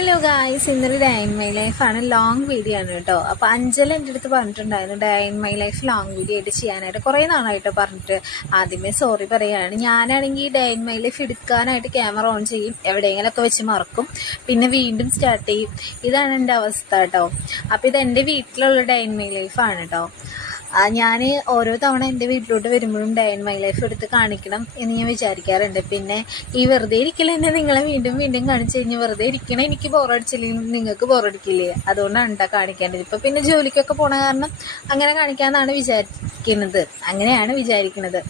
Hello guys ഇന്നൊരു day in my ലൈഫാണ് long video ആണ് കേട്ടോ. അപ്പോൾ അഞ്ചല എന്റെ അടുത്ത് പറഞ്ഞിട്ടുണ്ടായിരുന്നു day in my life long video ആയിട്ട് ചെയ്യാനായിട്ട്. കുറേ നാളായിട്ട് പറഞ്ഞിട്ട്. ആദ്യമേ സോറി പറയുകയാണ് ഞാനാണെങ്കിൽ ഡേ ഇൻ മൈ ലൈഫ് എടുക്കാനായിട്ട് ക്യാമറ ഓൺ ചെയ്യും. എവിടെയെങ്കിലുമൊക്കെ വെച്ച് മറക്കും. പിന്നെ വീണ്ടും സ്റ്റാർട്ട് ചെയ്യും. ഇതാണ് എന്റെ അവസ്ഥ കേട്ടോ. അപ്പോൾ എന്റെ വീട്ടിലുള്ള ഡേ ഇൻ മൈ ലൈഫാണ് കേട്ടോ. ഞാൻ ഓരോ തവണ എന്റെ വീട്ടിലോട്ട് വരുമ്പോഴും ഡേ ഇൻ മൈ ലൈഫ് എടുത്ത് കാണിക്കണം എന്ന് ഞാൻ വിചാരിക്കാറുണ്ട്. പിന്നെ ഈ വെറുതെ ഇരിക്കൽ എന്നെ നിങ്ങളെ വീണ്ടും വീണ്ടും കാണിച്ചു കഴിഞ്ഞാൽ വെറുതെ ഇരിക്കണേ എനിക്ക് ബോറടിച്ചില്ലെങ്കിൽ നിങ്ങൾക്ക് ബോറടിക്കില്ലേ? അതുകൊണ്ടാണ് കേട്ടോ കാണിക്കേണ്ടത് ഇപ്പം പിന്നെ ജോലിക്കൊക്കെ പോണ കാരണം അങ്ങനെ കാണിക്കാമെന്നാണ് വിചാരിക്കുന്നത്. അങ്ങനെയാണ് വിചാരിക്കുന്നത്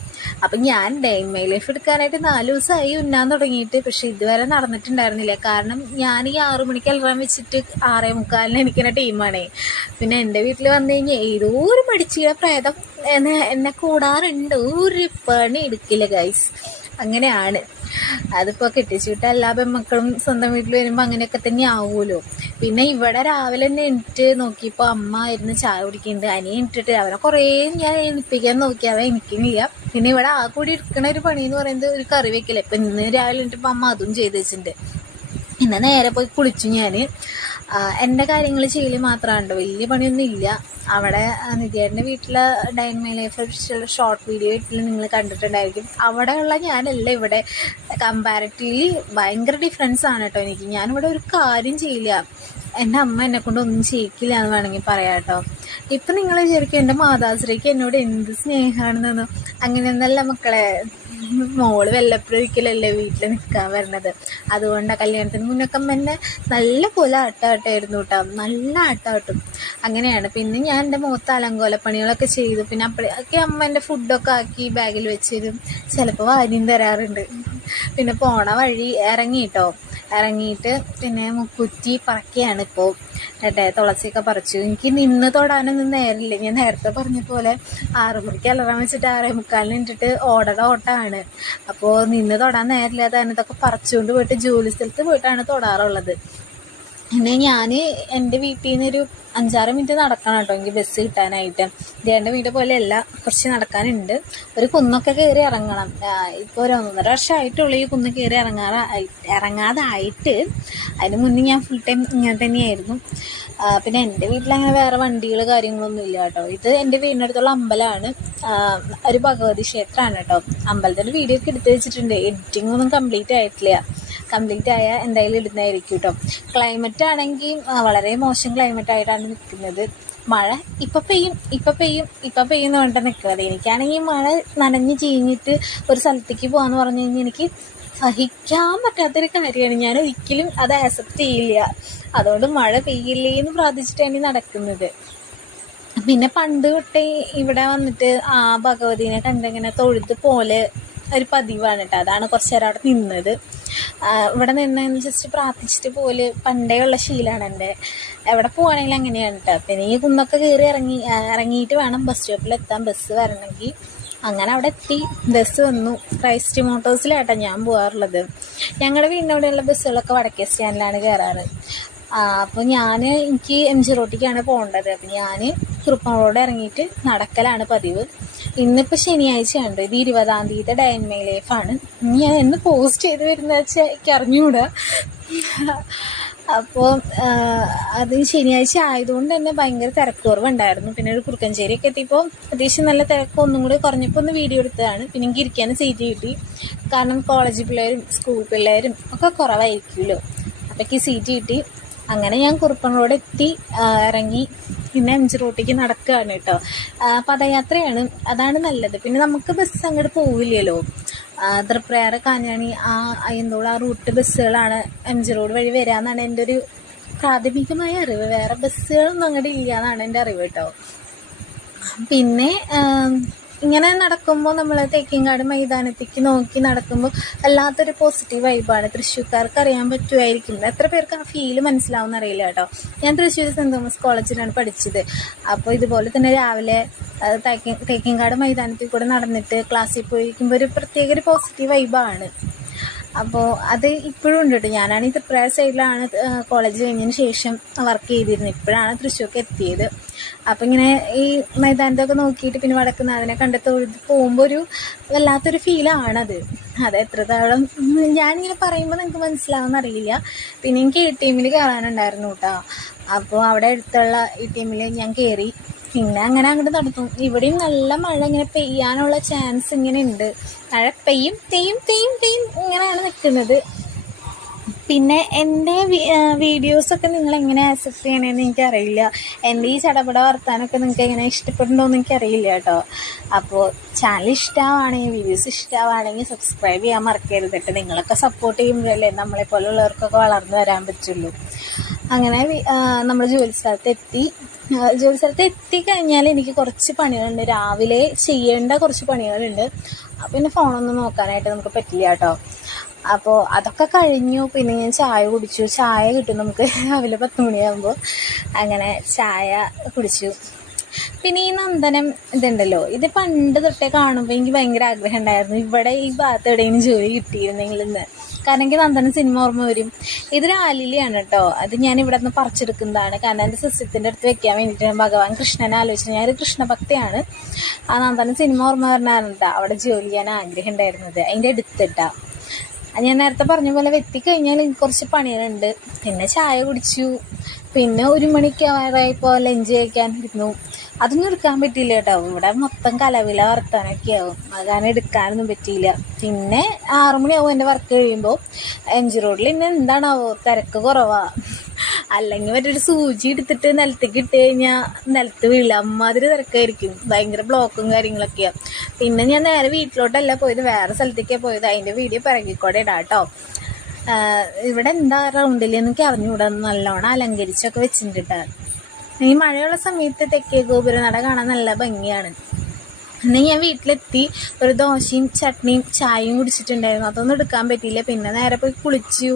അപ്പം ഞാൻ ഡേ മൈ ലൈഫ് എടുക്കാനായിട്ട് നാല് ദിവസമായി ഉന്നാൻ തുടങ്ങിയിട്ട് പക്ഷെ ഇതുവരെ നടന്നിട്ടുണ്ടായിരുന്നില്ല. കാരണം ഞാൻ ഈ ആറു മണിക്ക് അലറാൻ വെച്ചിട്ട് ആറേ മുക്കാലിന് എനിക്കുന്ന ടീമാണ് പിന്നെ എന്റെ വീട്ടിൽ വന്നു കഴിഞ്ഞാൽ ഏതോ ഒരു മടിച്ചിയുടെ പ്രേതം എന്നെ കൂടാറുണ്ട്. ഒരു പണി എടുക്കില്ല ഗൈസ് അങ്ങനെയാണ്. അതിപ്പോൾ കെട്ടിച്ചുവിട്ട എല്ലാ പെൺമക്കളും സ്വന്തം വീട്ടിൽ വരുമ്പോൾ അങ്ങനെയൊക്കെ തന്നെ ആവുമല്ലോ. പിന്നെ ഇവിടെ രാവിലെ തന്നെ എണിറ്റ് നോക്കിയപ്പോൾ അമ്മ ഇരുന്ന് ചായ കുടിക്കുന്നുണ്ട്. അനിയെ ഇട്ടിട്ട് അവനെ കുറേ ഞാൻ എണിപ്പിക്കാൻ നോക്കി. അവൻ എനിക്കുന്നില്ല പിന്നെ ഇവിടെ ആ കൂടി എടുക്കണ ഒരു പണി എന്ന് പറയുന്നത് ഒരു കറി വെക്കില്ല ഇപ്പം ഇന്ന് രാവിലെ എണീറ്റപ്പോൾ അമ്മ അതും ചെയ്ത് വെച്ചിട്ടുണ്ട്. ഇന്ന് നേരെ പോയി കുളിച്ചു ഞാൻ എന്റെ കാര്യങ്ങൾ ചെയ്യൽ മാത്രമാണ് വലിയ പണിയൊന്നും ഇല്ല അവിടെ നിത്യേട്ടന്റെ വീട്ടിലെ day in my life short video വീട്ടിൽ നിങ്ങൾ കണ്ടിട്ടുണ്ടായിരിക്കും. അവിടെയുള്ള ഞാനല്ല ഇവിടെ. കമ്പാരിറ്റീവ്ലി ഭയങ്കര ഡിഫറൻസ് ആണ് കേട്ടോ എനിക്ക്. ഞാനിവിടെ ഒരു കാര്യം ചെയ്യില്ല. എന്റെ അമ്മ എന്നെ കൊണ്ട് ഒന്നും ചെയ്യിക്കില്ല എന്ന് വേണമെങ്കിൽ പറയാം കേട്ടോ. ഇപ്പം നിങ്ങൾ വിചാരിക്കും എന്റെ മാതാശ്രീക്ക് എന്നോട് എന്ത് സ്നേഹമാണെന്നൊന്നും അങ്ങനെയൊന്നല്ല മക്കളെ. മോൾ വല്ലപ്പോഴൊരിക്കലല്ലേ വീട്ടിൽ നിൽക്കാൻ വരണത്? അതുകൊണ്ട് കല്യാണത്തിന് മുന്നൊക്കെ തന്നെ നല്ല പോലെ ആട്ടാട്ടായിരുന്നു കേട്ടോ നല്ല ആട്ടാട്ടും. അങ്ങനെയാണ്. പിന്നെ ഞാൻ എന്റെ മുഖത്ത് അലങ്കോലപ്പണികളൊക്കെ ചെയ്തു. പിന്നെ അപ്പോഴൊക്കെ അമ്മ എന്റെ ഫുഡൊക്കെ ആക്കി ബാഗിൽ വെച്ചിരും ചിലപ്പോൾ വാരിയും തരാറുണ്ട്. പിന്നെ പോണ വഴി ഇറങ്ങി കേട്ടോ ഇറങ്ങിയിട്ട് പിന്നെ മുക്കുറ്റി പറക്കുകയാണ് ഇപ്പോൾ ഏട്ടെ തുളസിയൊക്കെ പറിച്ചു. എനിക്ക് നിന്ന് തൊടാനൊന്നും നേരില്ല ഞാൻ നേരത്തെ പറഞ്ഞ പോലെ ആറു അലറാൻ വെച്ചിട്ട് ആറേ മുക്കാലിന് ഇട്ടിട്ട് ഓടണ ഓട്ടമാണ് അപ്പോൾ നിന്ന് തൊടാൻ നേരില്ല തന്നെ ഇതൊക്കെ പറിച്ചുകൊണ്ട് പോയിട്ട് ജോലി സ്ഥലത്ത് പോയിട്ടാണ് തൊടാറുള്ളത്. പിന്നെ ഞാൻ എന്റെ വീട്ടിൽ നിന്ന് ഒരു അഞ്ചാറ് മിനിറ്റ് നടക്കണം കേട്ടോ. എനിക്ക് ബസ് കിട്ടാനായിട്ട്. ദേണ്ട വീട് പോലെയല്ല കുറച്ച് നടക്കാനുണ്ട്. ഒരു കുന്നൊക്കെ കയറി ഇറങ്ങണം. ഇപ്പോൾ ഒരു ഒന്നര വർഷമായിട്ടുള്ളൂ ഈ കുന്ന് കയറി ഇറങ്ങാറ ഇറങ്ങാതായിട്ട്. അതിന് മുന്നേ ഞാൻ ഫുൾ ടൈം ഇങ്ങനെ തന്നെയായിരുന്നു. പിന്നെ എന്റെ വീട്ടിൽ അങ്ങനെ വേറെ വണ്ടികൾ കാര്യങ്ങളൊന്നും ഇല്ല കേട്ടോ. ഇത് എന്റെ വീടിനടുത്തുള്ള അമ്പലമാണ് ഒരു ഭഗവതി ക്ഷേത്രമാണ് കേട്ടോ. അമ്പലത്തിന്റെ വീഡിയോ ഒക്കെ എടുത്ത് വെച്ചിട്ടുണ്ട്. എഡിറ്റിംഗ് ഒന്നും കംപ്ലീറ്റ് ആയിട്ടില്ല. കംപ്ലീറ്റ് ആയ എന്തായാലും ഇടുന്നതായിരിക്കും കേട്ടോ ക്ലൈമറ്റ് ആണെങ്കിൽ വളരെ മോശം ക്ലൈമറ്റ് ആയിട്ടാണ് നിൽക്കുന്നത് മഴ ഇപ്പം പെയ്യും ഇപ്പം പെയ്യും ഇപ്പം പെയ്യുന്ന കൊണ്ട് നിൽക്കുന്നത് എനിക്കാണെങ്കിൽ മഴ നനഞ്ഞ് ചീഞ്ഞിട്ട് ഒരു സ്ഥലത്തേക്ക് പോകാന്ന് പറഞ്ഞു കഴിഞ്ഞാൽ എനിക്ക് സഹിക്കാൻ പറ്റാത്തൊരു കാര്യമാണ്. ഞാൻ ഒരിക്കലും അത് ആക്സെപ്റ്റ് ചെയ്യില്ല. അതുകൊണ്ട് മഴ പെയ്യില്ലേ എന്ന് പ്രാർത്ഥിച്ചിട്ടാണ് നടക്കുന്നത്. പിന്നെ പണ്ട് തൊട്ടേ ഇവിടെ വന്നിട്ട് ആ ഭഗവതിനെ കണ്ടിങ്ങനെ തൊഴുത്ത് പോലെ ഒരു പതിവാണ് കേട്ടോ അതാണ് കുറച്ചു നേരം അവിടെ നിന്നത്. ഇവിടെ നിന്ന് ജസ്റ്റ് പ്രാർത്ഥിച്ചിട്ട് പോലെ പണ്ടേ ഉള്ള ശീലമാണ് എന്റെ. എവിടെ പോവാണെങ്കിലും അങ്ങനെയാണ് കേട്ടോ പിന്നെ ഈ കുന്നൊക്കെ കയറി ഇറങ്ങി ഇറങ്ങിയിട്ട് വേണം ബസ് സ്റ്റോപ്പിൽ എത്താൻ ബസ് വരണമെങ്കിൽ അങ്ങനെ അവിടെ എത്തി ബസ് വന്നു. ക്രൈസ്റ്റ് മോട്ടോഴ്സിലാട്ടോ ഞാൻ പോകാറുള്ളത് ഞങ്ങളുടെ വീടിന്റെ അവിടെയുള്ള ബസ്സുകളൊക്കെ വടക്കേ സ്റ്റാൻഡിലാണ് കയറാറ് അപ്പോൾ ഞാൻ എനിക്ക് എം ജി റോട്ടിക്കാണ് പോകേണ്ടത്. അപ്പം ഞാൻ കുറുപ്പങ്ങളോട് ഇറങ്ങിയിട്ട് നടക്കലാണ് പതിവ്. ഇന്നിപ്പോൾ ശനിയാഴ്ചയാണ് ഇത് ഇരുപതാം തീയതി ഡയൻ മൈ ലൈഫാണ്. ഇനി ഞാൻ എന്ന് പോസ്റ്റ് ചെയ്ത് വരുന്ന വെച്ചാൽ എനിക്ക് അറിഞ്ഞുകൂടാ അപ്പോൾ അത് ശനിയാഴ്ച ആയതുകൊണ്ട് തന്നെ ഭയങ്കര തിരക്ക് കുറവുണ്ടായിരുന്നു പിന്നെ ഒരു കുറുക്കഞ്ചേരിയൊക്കെ എത്തിയപ്പോൾ അത്യാവശ്യം നല്ല തിരക്ക് ഒന്നും കൂടി കുറഞ്ഞപ്പോൾ ഒന്ന് വീഡിയോ എടുത്തതാണ്. പിന്നെ എനിക്ക് ഇരിക്കാനും സീറ്റ് കിട്ടി. കാരണം കോളേജ് പിള്ളേരും സ്കൂൾ പിള്ളേരും ഒക്കെ കുറവായിരിക്കുമല്ലോ. അപ്പോഴേക്ക് സീറ്റ് കിട്ടി. അങ്ങനെ ഞാൻ കുറുപ്പൻ റോഡ് എത്തി ഇറങ്ങി. പിന്നെ എം ജി റോട്ടിലേക്ക് നടക്കുകയാണ് കേട്ടോ പദയാത്രയാണ്. അതാണ് നല്ലത്. പിന്നെ നമുക്ക് ബസ് അങ്ങോട്ട് പോവില്ലല്ലോ. തൃപ്രയാറ് കാഞ്ഞാണി ആ അയ്യന്തോൾ ആ റൂട്ട് ബസ്സുകളാണ് എം ജി റോഡ് വഴി വരാമെന്നാണ് എന്റെ ഒരു പ്രാഥമികമായ അറിവ്. വേറെ ബസ്സുകളൊന്നും അങ്ങോട്ട് ഇല്ല എന്നാണ് എന്റെ അറിവ് കേട്ടോ. പിന്നെ ഇങ്ങനെ നടക്കുമ്പോൾ നമ്മൾ തേക്കിങ്ങാട് മൈതാനത്തേക്ക് നോക്കി നടക്കുമ്പോൾ വല്ലാത്തൊരു പോസിറ്റീവ് വൈബാണ് തൃശ്ശൂർക്കാർക്ക് അറിയാൻ പറ്റുമായിരിക്കും എത്ര പേർക്ക് ആ ഫീൽ മനസ്സിലാവും അറിയില്ല കേട്ടോ. ഞാൻ തൃശ്ശൂർ സെന്റ് തോമസ് കോളേജിലാണ് പഠിച്ചത്. അപ്പോൾ ഇതുപോലെ തന്നെ രാവിലെ തേക്കിങ്ങാട് മൈതാനത്തിൽ കൂടെ നടന്നിട്ട് ക്ലാസ്സിൽ പോയിരിക്കുമ്പോൾ ഒരു പ്രത്യേക ഒരു പോസിറ്റീവ് വൈബാണ് അപ്പോൾ അത് ഇപ്പോഴും ഉണ്ട് കേട്ടോ ഞാനാണ് ഈ ത്രിപുര സൈഡിലാണ് കോളേജ് കഴിഞ്ഞതിന് ശേഷം വർക്ക് ചെയ്തിരുന്നത്. ഇപ്പോഴാണ് തൃശ്ശൂർക്ക് എത്തിയത്. അപ്പം ഇങ്ങനെ ഈ മൈതാനത്തൊക്കെ നോക്കിയിട്ട് പിന്നെ വടക്കുന്ന അതിനെ കണ്ട് തൊഴുത് പോകുമ്പോൾ ഒരു വല്ലാത്തൊരു ഫീലാണത് അത് എത്രത്തോളം ഞാനിങ്ങനെ പറയുമ്പോൾ നിങ്ങൾക്ക് മനസ്സിലാവുമെന്ന് അറിയില്ല. പിന്നെ എനിക്ക് എ ടി എമ്മിൽ കയറാനുണ്ടായിരുന്നു കേട്ടോ അപ്പോൾ അവിടെ അടുത്തുള്ള എ ടി എമ്മിൽ ഞാൻ കയറി പിന്നെ അങ്ങനെ അങ്ങോട്ട് നടത്തും ഇവിടെയും നല്ല മഴ ഇങ്ങനെ പെയ്യാനുള്ള ചാൻസ് ഇങ്ങനെ ഉണ്ട് മഴ പെയ്യും തെയ്യും തെയ്യും തെയ്യും ഇങ്ങനെയാണ് നിൽക്കുന്നത് പിന്നെ എന്റെ വീഡിയോസൊക്കെ നിങ്ങൾ എങ്ങനെ ആക്സെപ്റ്റ് ചെയ്യണമെന്ന് എനിക്കറിയില്ല. എന്റെ ഈ ചടപട വർത്താനൊക്കെ നിങ്ങൾക്ക് എങ്ങനെ ഇഷ്ടപ്പെടുന്നുണ്ടോയെന്ന് എനിക്കറിയില്ല കേട്ടോ. അപ്പോൾ ചാനൽ ഇഷ്ടമാണെങ്കിൽ വീഡിയോസ് ഇഷ്ടമാണെങ്കിൽ സബ്സ്ക്രൈബ് ചെയ്യാൻ മറക്കരുത് കേട്ടോ. നിങ്ങളൊക്കെ സപ്പോർട്ട് ചെയ്യുമ്പോഴല്ലേ നമ്മളെ പോലുള്ളവർക്കൊക്കെ വളർന്നു വരാൻ പറ്റുള്ളൂ. അങ്ങനെ നമ്മൾ ജോലി സ്ഥലത്ത് എത്തി ആ, ജോലി സ്ഥലത്ത് എത്തിക്കഴിഞ്ഞാൽ എനിക്ക് കുറച്ച് പണികളുണ്ട്. രാവിലെ ചെയ്യേണ്ട കുറച്ച് പണികളുണ്ട്. പിന്നെ ഫോണൊന്നും നോക്കാനായിട്ട് നമുക്ക് പറ്റില്ല കേട്ടോ. അപ്പോൾ അതൊക്കെ കഴിഞ്ഞു. പിന്നെ ഞാൻ ചായ കുടിച്ചു. ചായ കിട്ടും നമുക്ക് രാവിലെ പത്ത് മണിയാകുമ്പോൾ അങ്ങനെ ചായ കുടിച്ചു. പിന്നെ ഈ നന്ദനം ഇതുണ്ടല്ലോ. ഇത് പണ്ട് തൊട്ടേ കാണുമ്പോൾ എനിക്ക് ഭയങ്കര ആഗ്രഹം ഉണ്ടായിരുന്നു ഇവിടെ ഈ ഭാഗത്ത് എവിടെയെങ്കിലും ജോലി കിട്ടിയിരുന്നെങ്കിൽ ഇന്ന്. കാരണം എനിക്ക് നന്ദനം സിനിമ ഓർമ്മ വരും. ഇതൊരു ആലിലിയാണ് കേട്ടോ. അത് ഞാൻ ഇവിടെ നിന്ന് പറിച്ചെടുക്കുന്നതാണ്. കാരണം എന്റെ സിസ്റ്റത്തിന്റെ അടുത്ത് വെക്കാൻ വേണ്ടിയിട്ട് ഞാൻ ഭഗവാൻ കൃഷ്ണനെ ആലോചിച്ചു ഞാനൊരു കൃഷ്ണഭക്തിയാണ്. ആ നന്ദനം സിനിമ ഓർമ്മ പറഞ്ഞായിരുന്നു അവിടെ ജോലി ചെയ്യാൻ ആഗ്രഹം ഉണ്ടായിരുന്നത് അതിന്റെ അടുത്തിട്ടാ. ഞാൻ നേരത്തെ പറഞ്ഞ പോലെ വെത്തിക്കഴിഞ്ഞാൽ എനിക്ക് കുറച്ച് പണികളുണ്ട്. പിന്നെ ചായ കുടിച്ചു. പിന്നെ ഒരു മണിക്ക് ആവാറായപ്പോൾ ലഞ്ച് കഴിക്കാൻ ഇരുന്നു. അതൊന്നും എടുക്കാൻ പറ്റിയില്ല കേട്ടോ. ഇവിടെ മൊത്തം കലവില വർത്താനൊക്കെ ആവും. അതാണ് എടുക്കാനൊന്നും പറ്റിയില്ല. പിന്നെ ആറുമണിയാവും എന്റെ വർക്ക് കഴിയുമ്പോൾ എം ജി റോഡിൽ ഇന്ന് എന്താണാവോ? തിരക്ക് കുറവാ. അല്ലെങ്കിൽ മറ്റൊരു സൂചി എടുത്തിട്ട് നിലത്തേക്ക് ഇട്ട് കഴിഞ്ഞാൽ നിലത്ത് വീഴില്ല അമ്മാതിരി തിരക്കായിരിക്കും. ഭയങ്കര ബ്ലോക്കും കാര്യങ്ങളൊക്കെയാണ് പിന്നെ ഞാൻ നേരെ വീട്ടിലോട്ടല്ല പോയത്. വേറെ സ്ഥലത്തേക്കാണ് പോയത്. അതിന്റെ വീഡിയോ പിറകിക്കൂടെ ഇടാം കേട്ടോ. ഇവിടെ എന്താ റൗണ്ടിൽ എന്നൊക്കെ അറിഞ്ഞുകൂടാ. നല്ലോണം അലങ്കരിച്ചൊക്കെ വെച്ചിട്ടുണ്ട് ട്ടോ. ഈ മഴയുള്ള സമയത്ത് തെക്കേ ഗോപുരനട കാണാൻ നല്ല ഭംഗിയാണ്. അന്ന് ഞാൻ വീട്ടിലെത്തി ഒരു ദോശയും ചട്നിയും ചായയും കുടിച്ചിട്ടുണ്ടായിരുന്നു. അതൊന്നും എടുക്കാൻ പറ്റിയില്ല. പിന്നെ നേരെ പോയി കുളിച്ചു.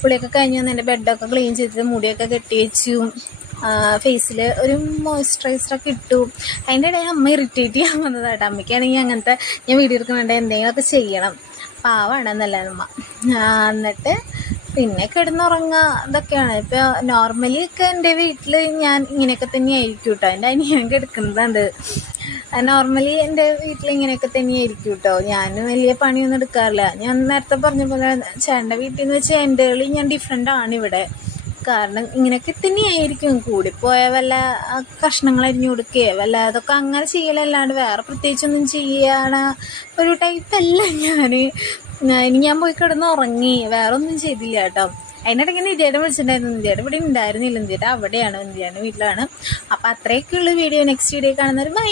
കുളിയൊക്കെ കഴിഞ്ഞ് വന്ന് എന്റെ ബെഡൊക്കെ ക്ലീൻ ചെയ്തിട്ട് മുടിയൊക്കെ കെട്ടി വെച്ചു. ഫേസിൽ ഒരു മോയ്സ്ചറൈസറൊക്കെ ഇട്ടു. അതിന്റെ ഇടയിൽ അമ്മ ഇറിറ്റേറ്റ് ചെയ്യാൻ വന്നതാട്ടോ. അമ്മയ്ക്കാണെങ്കിൽ അങ്ങനത്തെ ഞാൻ വീഡിയോ എടുക്കുന്നുണ്ട് എന്തെങ്കിലുമൊക്കെ ചെയ്യണം. പാവാണ് എന്നല്ല അമ്മ. എന്നിട്ട് പിന്നെ കിടന്നുറങ്ങുക ഇതൊക്കെയാണ്. ഇപ്പോൾ നോർമലി ഒക്കെ എന്റെ വീട്ടിൽ ഞാൻ ഇങ്ങനെയൊക്കെ തന്നെയായിരിക്കും കേട്ടോ എന്റെ അനിയൻ കിടക്കുന്നതുണ്ട് നോർമലി എന്റെ വീട്ടിൽ ഇങ്ങനെയൊക്കെ തന്നെയായിരിക്കും കേട്ടോ ഞാൻ വലിയ പണിയൊന്നും എടുക്കാറില്ല. ഞാൻ നേരത്തെ പറഞ്ഞ പോലെ ചേട്ടന്റെ വീട്ടിൽ നിന്ന് വെച്ചാൽ എന്റെ കളി ഞാൻ ഡിഫറെന്റ് ആണ് ഇവിടെ. കാരണം ഇങ്ങനെയൊക്കെ തന്നെയായിരിക്കും. കൂടിപ്പോയ വല്ല കഷ്ണങ്ങൾ അരിഞ്ഞു കൊടുക്കുകയോ വല്ല അതൊക്കെ അങ്ങനെ ചെയ്യലല്ലാണ്ട് വേറെ പ്രത്യേകിച്ചൊന്നും ചെയ്യണ ഒരു ടൈപ്പല്ല ഞാൻ ഇനി ഞാൻ പോയി കിടന്ന് ഉറങ്ങി. വേറെ ഒന്നും ചെയ്തില്ല കേട്ടോ. അതിനിടയ്ക്ക് നിധിയുടെ വിളിച്ചിട്ടുണ്ടായിരുന്നു. ഇന്ത്യയുടെ ഇവിടെ ഉണ്ടായിരുന്നില്ല. ഇന്ത്യയുടെ അവിടെയാണ്. നിധിയുടെ വീട്ടിലാണ്. അപ്പോൾ അത്രയൊക്കെയുള്ള വീഡിയോ നെക്സ്റ്റ് വീഡിയോ കാണുന്നവർ ബൈ